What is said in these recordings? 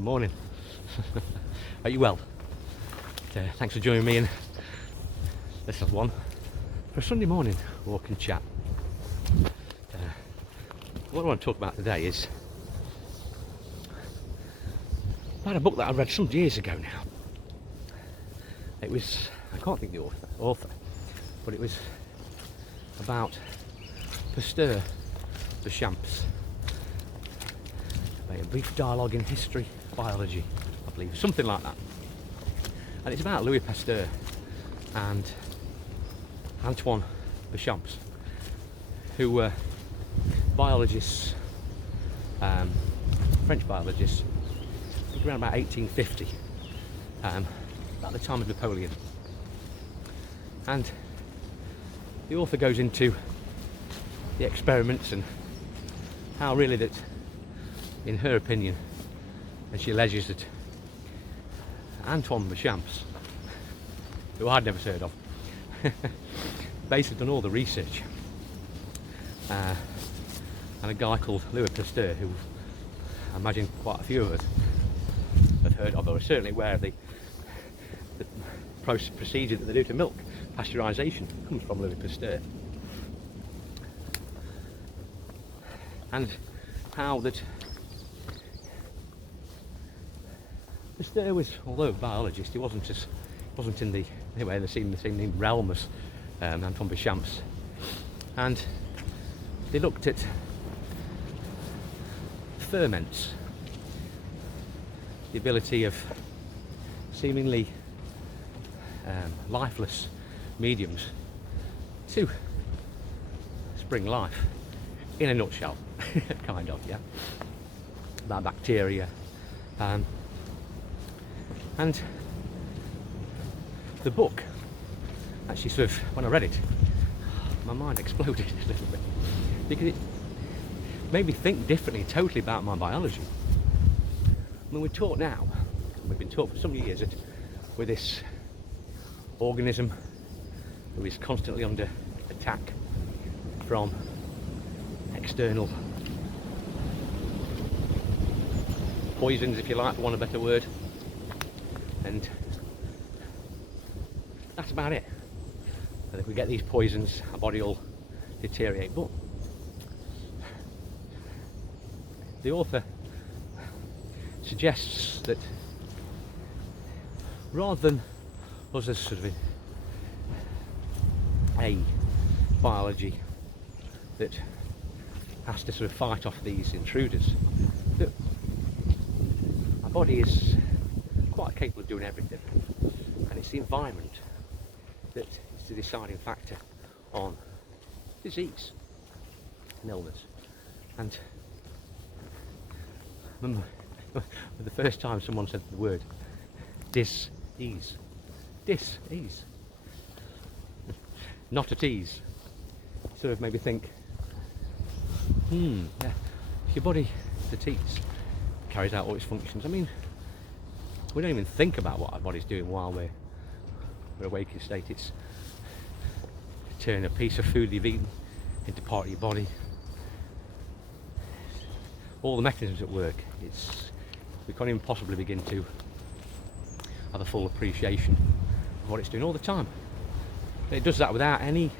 Morning. Are you well? Thanks for joining me in this one for a Sunday morning walk and chat. What I want to talk about today is about a book that I read some years ago now. It was, I can't think the author, but it was about Pasteur, BeChamp's A Brief Dialogue in History, Biology, I believe, something like that. And it's about Louis Pasteur and Antoine BeChamp, who were biologists, French biologists, I think around about 1850, about the time of Napoleon. And the author goes into the experiments and how really that, in her opinion, and she alleges that Antoine BeChamp, who I'd never heard of, basically done all the research, and a guy called Louis Pasteur, who I imagine quite a few of us have heard of, or are certainly aware of the procedure that they do to milk. Pasteurisation comes from Louis Pasteur. And how that Pasteur was, although a biologist, he wasn't in the same realm as Antoine BeChamp. And they looked at ferments, the ability of seemingly lifeless mediums to spring life, in a nutshell, kind of, yeah, about bacteria, and the book actually sort of, when I read it, my mind exploded a little bit, because it made me think differently totally about my biology. I mean, we're taught now, we've been taught for some years that we're this organism who is constantly under attack from external poisons, if you like, for want of a better word, and that's about it. And if we get these poisons, our body will deteriorate. But the author suggests that rather than us as sort of a biology that has to sort of fight off these intruders, that our body is quite capable of doing everything, and it's the environment that is the deciding factor on disease and illness. And I remember the first time someone said the word dis-ease, not at ease, sort of made me think, yeah, if your body is at ease, carries out all its functions. I mean, we don't even think about what our body's doing while we're awake in state. It's turn a piece of food you've eaten into part of your body. All the mechanisms at work, we can't even possibly begin to have a full appreciation of what it's doing all the time. And it does that without any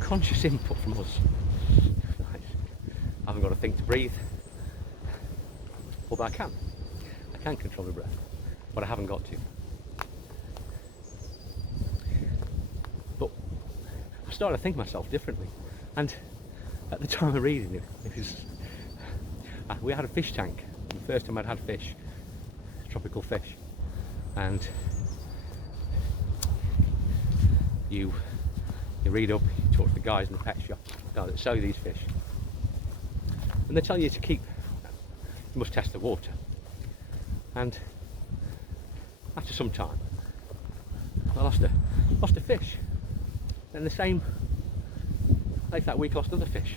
conscious input from us. I haven't got to think to breathe, although I can control the breath, but I haven't got to. But I started to think of myself differently, and at the time of reading it was, we had a fish tank. The first time I'd had fish, tropical fish, and you read up, you talk to the guys in the pet shop, guys that sell you these fish, and they tell you you must test the water. And after some time, I lost a fish. Then later that week, I lost another fish,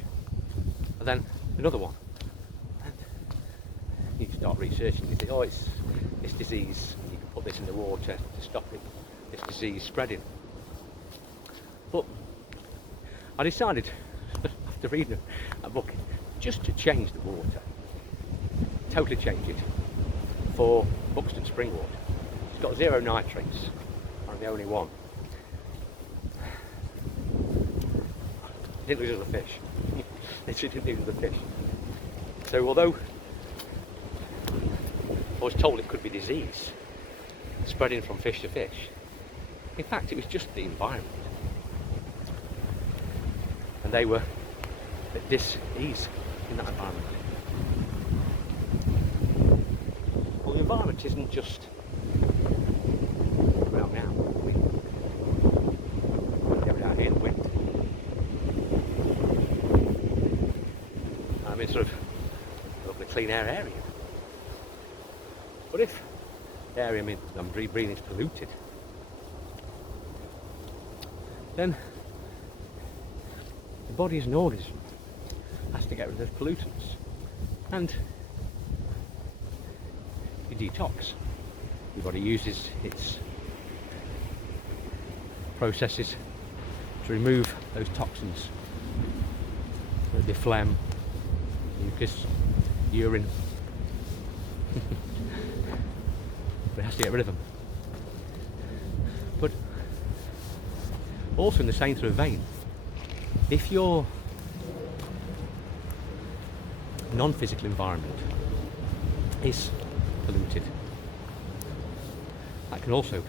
and then another one. You start researching, you think, oh, it's disease, you can put this in the water to stop this disease spreading. But I decided, after reading a book, just to change the water, totally change it for Buxton spring water. It's got 0 nitrates. I'm the only one. Didn't lose the fish. Literally didn't lose the fish. So although I was told it could be disease spreading from fish to fish, in fact it was just the environment. And they were at dis-ease in that environment. Well, the environment isn't just well now. We're out here in the wind. I'm in sort of a lovely clean air area. But if the area I'm breathing is polluted, then the body as an organism has to get rid of those pollutants, and you detox. Your body uses its processes to remove those toxins, the phlegm, mucus, urine. But it has to get rid of them. But also in the same sort of vein, if your non-physical environment is polluted, that can also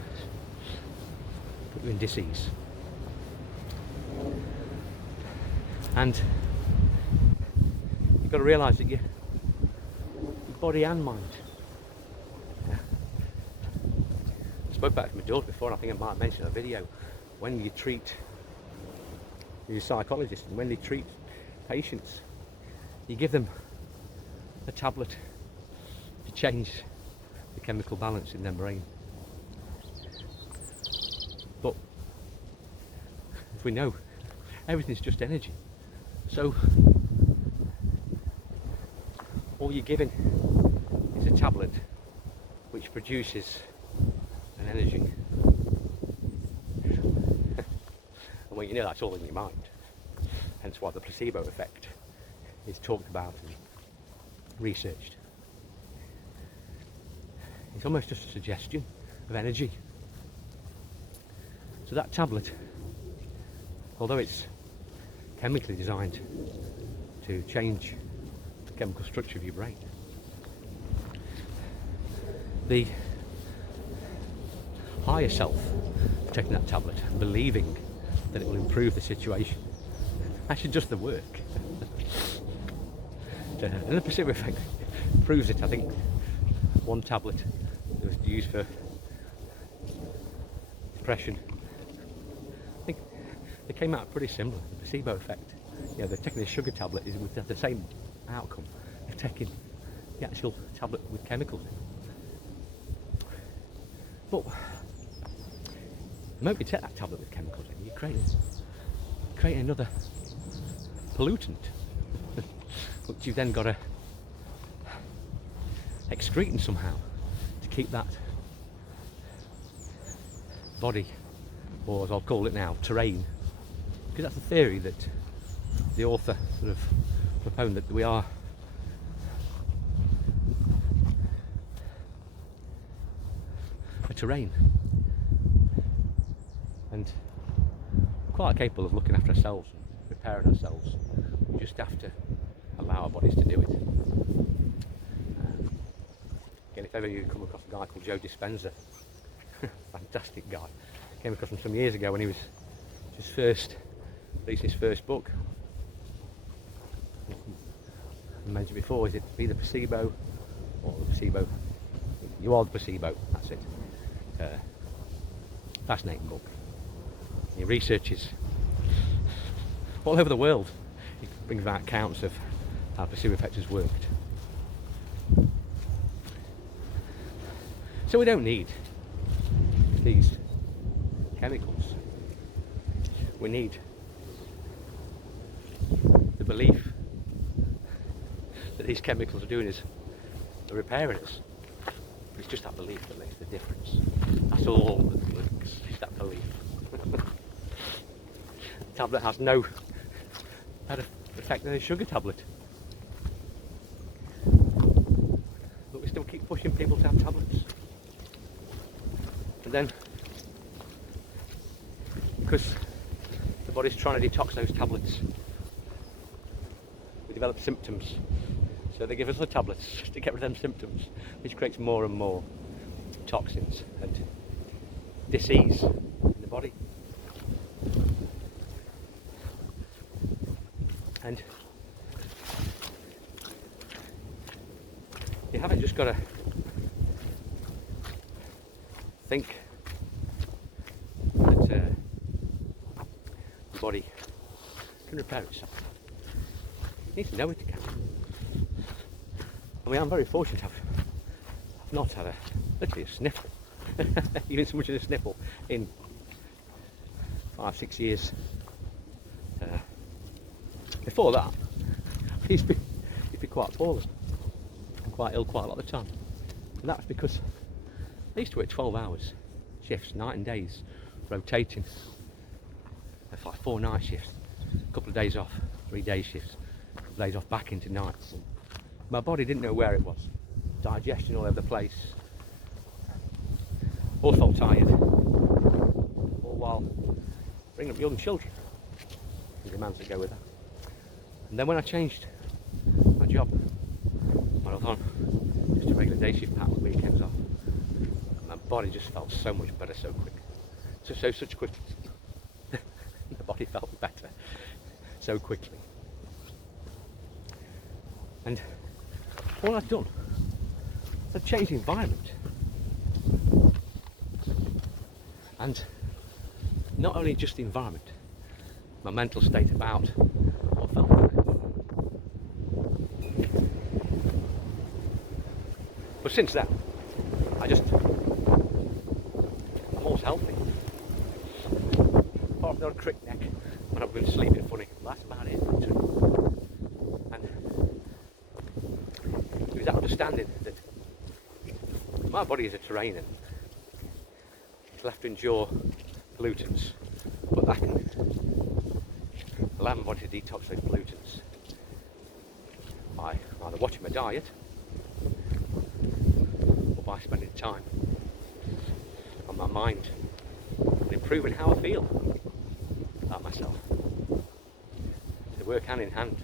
put you in dis-ease. And you've got to realise that your body and mind. I spoke about it to my daughter before, and I think I might have mentioned in a video, when you treat, you're a psychologist, and when they treat patients, you give them a tablet to change the chemical balance in their brain. But as we know, everything's just energy. So all you're giving is a tablet which produces an energy. And well, you know that's all in your mind. Hence why the placebo effect is talked about and researched. It's almost just a suggestion of energy. So that tablet, although it's chemically designed to change the chemical structure of your brain, the higher self taking that tablet and believing that it will improve the situation actually does the work. And the placebo effect proves it. I think one tablet that was used for depression, I think they came out pretty similar. The placebo effect, you know, they're taking a sugar tablet would have the same outcome of taking the actual tablet with chemicals in. But the moment you take that tablet with chemicals in, you create another pollutant, which you've then got to excrete in somehow to keep that body, or as I'll call it now, terrain. Because that's the theory that the author sort of proponed, that we are a terrain, and quite capable of looking after ourselves and repairing ourselves. We just have to allow our bodies to do it. Again, if ever you come across a guy called Joe Dispenza, fantastic guy, came across him some years ago when he was just releasing his first book. I mentioned before, is it Be the Placebo or the Placebo? You are the placebo, that's it. Fascinating book. He researches all over the world. He brings out accounts of how placebo effect has worked. So we don't need these chemicals. We need the belief that these chemicals are doing is they're repairing us. But it's just that belief that makes the difference. That's all that works, is that belief. The tablet has no better effect than a sugar tablet. But we still keep pushing people to have tablets. And then, because the body's trying to detox those tablets, we develop symptoms. So they give us the tablets to get rid of them symptoms, which creates more and more toxins and disease in the body. And you haven't just got to think that the body can repair itself. You need to know it can. I mean, I'm very fortunate. I've not had literally a sniffle, even so much as a sniffle in 5-6 years. Before that, I used to be quite poorly and quite ill quite a lot of the time. And that was because I used to work 12 hours shifts, night and days, rotating. If like 4 night shifts, a couple of days off, 3 day shifts, a couple of days off back into nights. And my body didn't know where it was. Digestion all over the place. All felt tired. All while bringing up young children. The demands that go with that. And then when I changed my job, I was on just a regular day shift pattern with weekends off. My body just felt so much better so quick. Such quick. My body felt better so quickly. And all I've done is I've changed the environment. And not only just the environment, my mental state about what felt right. But since then, I'm almost healthy. Apart from the odd crick neck when I've been sleeping funny. That's about it. And it was that understanding that my body is a terrain and it'll have to endure pollutants, but I can allow my body to detox those pollutants by either watching my diet or by spending time on my mind and improving how I feel about myself. They work hand in hand,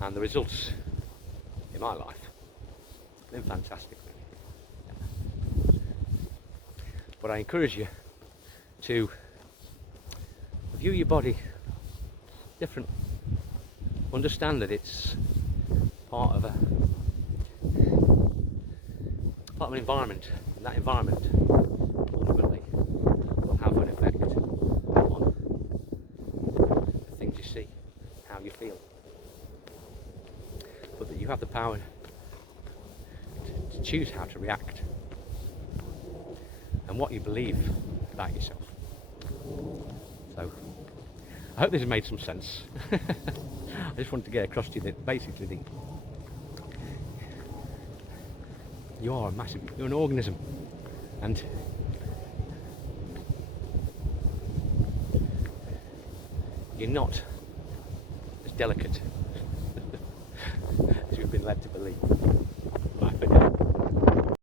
and the results in my life have been fantastic. But I encourage you to view your body different. Understand that it's part of an environment, and that environment ultimately will have an effect on the things you see, how you feel. But that you have the power to choose how to react and what you believe about yourself. So, I hope this has made some sense. I just wanted to get across to you that basically you're an organism, and you're not as delicate as you've been led to believe.